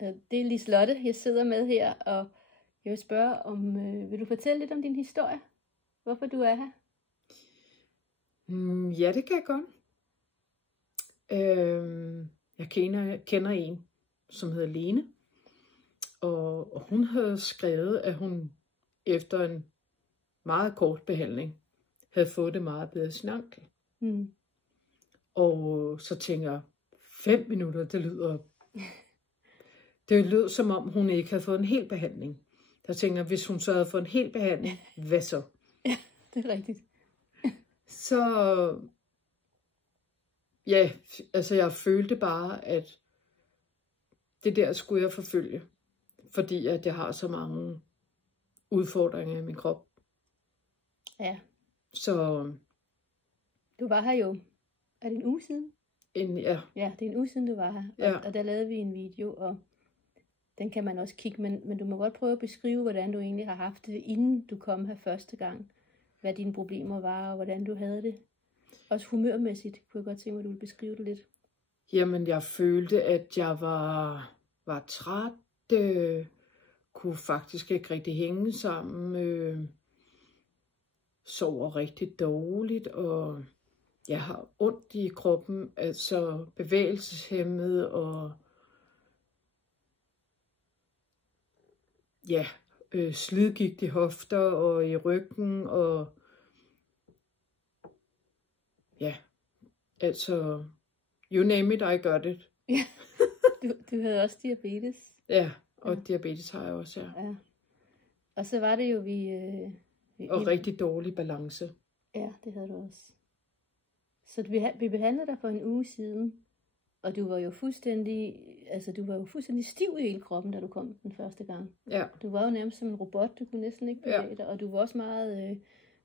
Det er Liselotte, jeg sidder med her, og jeg vil spørge om, vil du fortælle lidt om din historie? Hvorfor du er her? Ja, det kan jeg godt. Jeg kender en, som hedder Lene, og hun havde skrevet, at hun efter en meget kort behandling havde fået det meget bedre i sin ankel. Og så tænker jeg, 5 minutter, det lyder som om hun ikke havde fået en hel behandling. Der tænker jeg, hvis hun så havde fået en hel behandling, hvad så? Ja, det er rigtigt. Så ja, altså jeg følte bare, at det der skulle jeg forfølge, fordi at jeg har så mange udfordringer i min krop. Ja. Så du var her jo, er det en uge siden? Ja. Ja, det er en uge siden, du var her, Ja. og der lavede vi en video, og den kan man også kigge, men du må godt prøve at beskrive, hvordan du egentlig har haft det, inden du kom her første gang. Hvad dine problemer var, og hvordan du havde det. Også humørmæssigt, kunne jeg godt tænke mig, at du ville beskrive det lidt. Jamen, jeg følte, at jeg var træt, kunne faktisk ikke rigtig hænge sammen, sover rigtig dårligt, og jeg har ondt i kroppen, altså bevægelseshæmmet, og ja, slidgigt i hofter og i ryggen, og ja, altså, you name it, I got it. Ja, du havde også diabetes. Ja, og diabetes har jeg også, ja. Og så var det jo, og rigtig dårlig balance. Ja, det havde du også. Så vi behandlede dig for en uge siden, og du var jo fuldstændig stiv i hele kroppen, da du kom den første gang. Ja. Du var jo nærmest som en robot, du kunne næsten ikke bevæge dig, og du var også meget,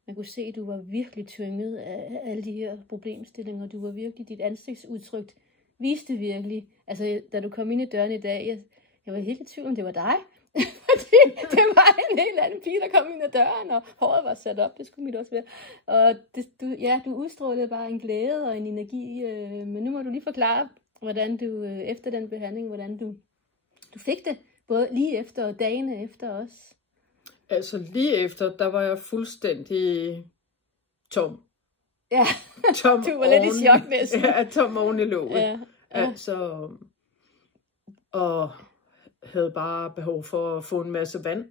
man kunne se, at du var virkelig tynget af alle de her problemstillinger. Du var virkelig, dit ansigtsudtryk viste virkelig, altså da du kom ind i døren i dag, jeg var helt i tvivl, om det var dig. Fordi det var en helt anden pige, der kom ind ad døren, og håret var sat op, det skulle mit også være. Og du udstrålede bare en glæde og en energi, men nu må du lige forklare, hvordan du efter den behandling, hvordan du fik det, både lige efter og dagene efter også. Altså lige efter, der var jeg fuldstændig tom. Ja, tom du var lidt i chok næsten. Ja, tom oven i låget. Ja. Altså, og havde bare behov for at få en masse vand,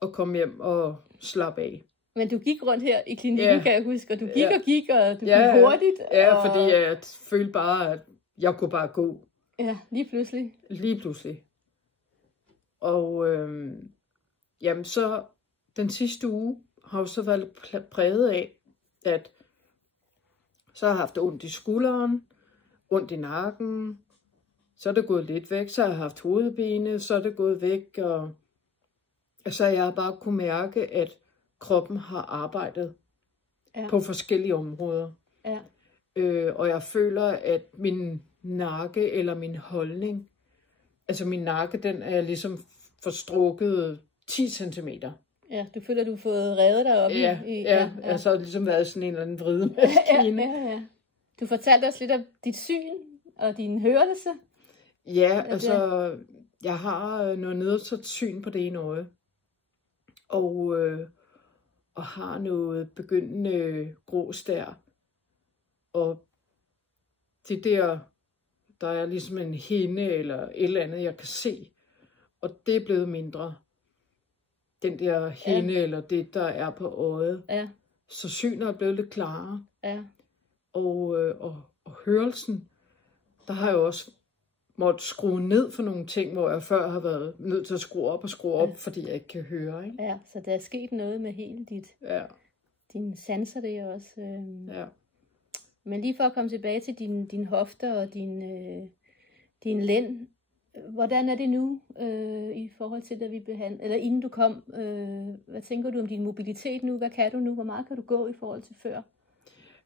og komme hjem og slappe af. Men du gik rundt her i klinikken, kan jeg huske, og du gik og gik, og du gik hurtigt. Ja, fordi jeg følte bare, at jeg kunne bare gå. Ja, lige pludselig. Lige pludselig. Og jamen så, den sidste uge har jo så været præget af, at så har jeg haft ondt i skulderen, ondt i nakken, så er det gået lidt væk, så har jeg haft hovedpine, så er det gået væk, og så har jeg bare kunne mærke, at kroppen har arbejdet på forskellige områder. Ja. Og jeg føler, at min nakke eller min holdning, altså min nakke, den er ligesom forstrukket 10 cm. Ja, du føler, du har fået revet dig op i altså ligesom været sådan en eller anden vridemaskine. Ja. Du fortalte os lidt om dit syn og din hørelse. Ja, altså, jeg har noget nedsat syn på det ene øje. Og har noget begyndende grå stær. Og det der er ligesom en hinde eller et eller andet, jeg kan se. Og det er blevet mindre. Den der hinde eller det, der er på øjet. Ja. Så synet er blevet lidt klarere. Ja. Og hørelsen, der har jeg også måtte skrue ned for nogle ting, hvor jeg før har været nødt til at skrue op, fordi jeg ikke kan høre. Ikke? Ja, så der er sket noget med hele dine sanser der også. Ja. Men lige for at komme tilbage til din hofter og din lænd, hvordan er det nu i forhold til, da vi behandlede, eller inden du kom, hvad tænker du om din mobilitet nu? Hvad kan du nu? Hvor meget kan du gå i forhold til før?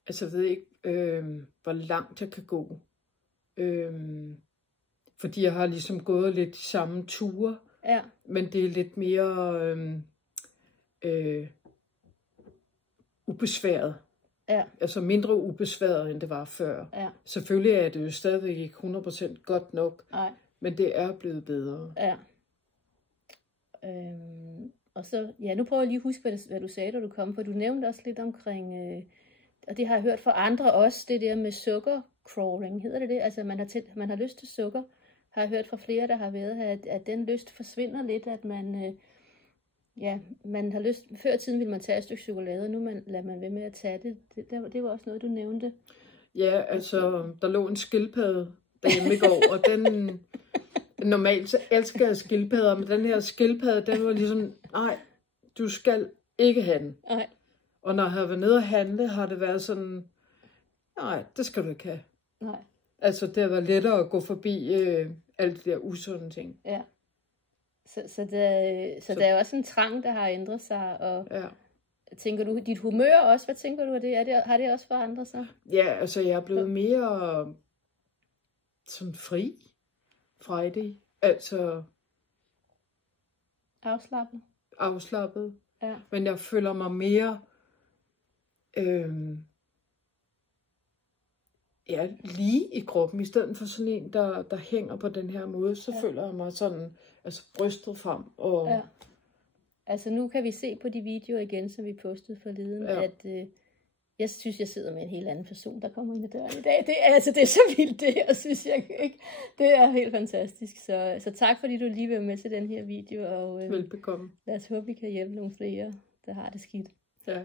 Altså, jeg ved ikke, hvor langt jeg kan gå. Fordi jeg har ligesom gået lidt de samme ture. Ja. Men det er lidt mere ubesværet. Ja. Altså mindre ubesværet, end det var før. Ja. Selvfølgelig er det jo stadigvæk ikke 100% godt nok. Nej. Men det er blevet bedre. Ja. Og så, ja, nu prøver jeg lige at huske, hvad du sagde, da du kom, for du nævnte også lidt omkring, og det har jeg hørt fra andre også, det der med sukkercrawling, hedder det det? Altså, man har lyst til sukker, har jeg hørt fra flere, der har været her, at den lyst forsvinder lidt, at man, man har lyst, før i tiden ville man tage et stykke chokolade, og nu lader man ved med at tage det. Det var også noget, du nævnte. Ja, altså, der lå en skildpadde derhjemme i går, og den... Normalt så elsker jeg skildpadder, men den her skildpadde, den var ligesom, nej, du skal ikke have den. Nej. Og når jeg har været nede og handle, har det været sådan, nej, det skal du ikke have. Nej. Altså, det har været lettere at gå forbi alle de der usunde ting. Ja. Så der er også en trang, der har ændret sig, og ja. Tænker du, dit humør også, hvad tænker du af det? Har det også forandret sig? Ja, altså, jeg er blevet mere sådan Friday. Altså afslappet. Ja. Men jeg føler mig mere lige i kroppen, i stedet for sådan en, der hænger på den her måde, så føler jeg mig sådan, altså brystet frem. Og... Ja. Altså nu kan vi se på de videoer igen, som vi postede forleden, at jeg synes, jeg sidder med en helt anden person, der kommer ind ad døren i dag. Det er så vildt det her, synes jeg ikke. Det er helt fantastisk. Så tak, fordi du lige var med til den her video. Og, velbekomme. Lad os håbe, vi kan hjælpe nogle flere, der har det skidt. Ja.